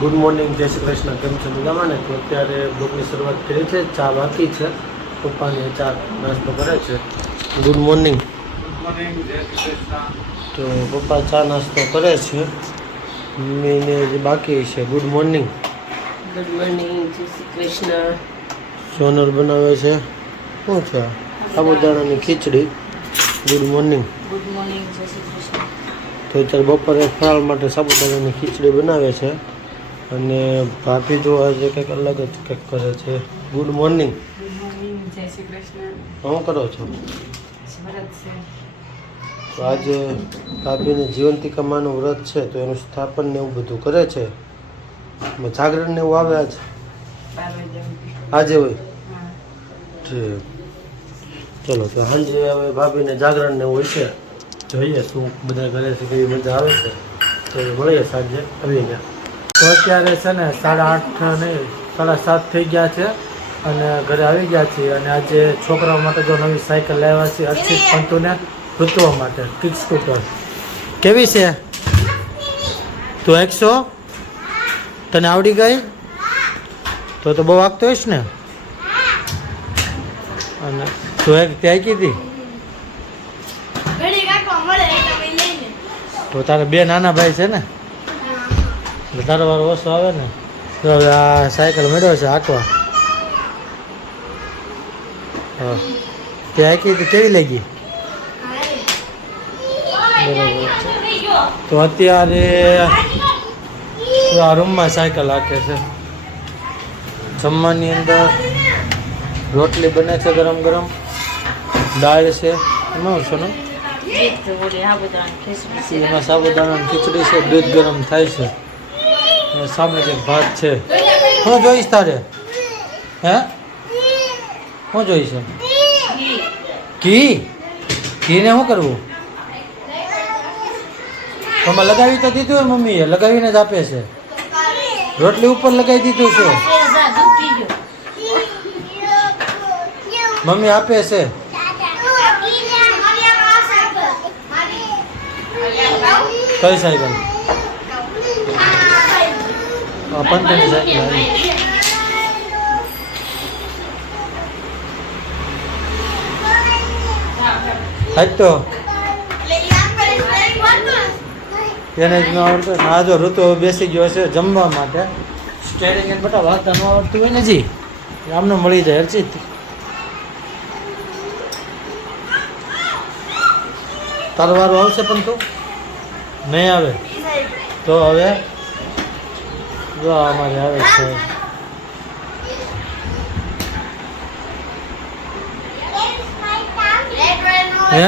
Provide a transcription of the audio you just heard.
Good morning, જય શ્રી કૃષ્ણ. કેમ છે મજામાં ને? તો અત્યારે બ્લોગની શરૂઆત કરી છે. ચા બાકી છે, પપ્પાને ચા નાસ્તો કરે છે. Good morning. જય શ્રી કૃષ્ણ. તો પપ્પા ચા નાસ્તો કરે છે, મમ્મીને જે બાકી છે. Good morning. ગુડ મોર્નિંગ, જય શ્રી કૃષ્ણ. સોનલ બનાવે છે શું છે? સાબુદાણાની ખીચડી. Good morning. ગુડ મોર્નિંગ, જય શ્રી કૃષ્ણ. તો અત્યારે બપોરે ફરાળ માટે સાબુદાણાની ખીચડી બનાવે છે અને ભાભી જો આજે કંઈક અલગ જ કંઈક કરે છે. Good morning. ગુડ મોર્નિંગ, જય શ્રી કૃષ્ણ. શું કરો છો? વ્રત છે. તો આજે ભાભીને જીવંતિકા માનું વ્રત છે, તો એનું સ્થાપન ને એવું બધું કરે છે. જાગરણ ને એવું આવે આજ 12 વાગે. આજે હોય હા. ઠીક. ચલો તો સાંજે હવે ભાભીને જાગરણ ને હોય છે, જોઈએ શું બધા કરે છે, કેવી મજા આવે છે. તો મળીએ સાંજે આવી ગયા. તો અત્યારે છે ને 8:30 નહીં 7:30 થઈ ગયા છે અને ઘરે આવી ગયા છીએ. અને આજે છોકરાઓ માટે જો નવી સાયકલ લાવ્યા છે અર્ચિત પંતુને ઋતુઓ માટે કિક સ્કૂટર. કેવી છે? તું 100 તને આવડી ગઈ? તો બહુ વાગતો હોઈશ ને. અને તું એક ત્યાં કીધી તો તારા 2 નાના ભાઈ છે ને, એટલે તારો વારો ઓછો આવે ને. તો હવે આ સાયકલ મળ્યો છે હાંકવા. હા તે હાંકી તો કેવી લાગી? બરાબર. તો અત્યારે આ રૂમમાં સાયકલ હાંકે છે. જમવાની અંદર રોટલી બને છે ગરમ ગરમ, દાળ છે એમાં છે ને, એમાં સાબુદાણાની ખીચડી છે, દૂધ ગરમ થાય છે, અને સામે કંઈક ભાત છે. શું જોઈશ તારે? હે શું જોઈશ? ઘી? ઘીને શું કરવું? તમે લગાવી તો દીધું હોય, મમ્મીએ લગાવીને જ આપે છે. રોટલી ઉપર લગાવી દીધું છે, મમ્મી આપે છે. કઈ સાયકલ? પંચની સાયકલ આવી. આજ તો એને જ ન આવડતું. આ જો ઋતુ બેસી ગયો છે જમવા માટે. સ્ટેરિંગ એને બટા વાંચતા ન આવડતું હોય ને જી, આમને મળી જાય. અર્ચિત તારો વારો આવશે પણ તું નહીં આવે તો હવે જો અમારે આવે છે. હે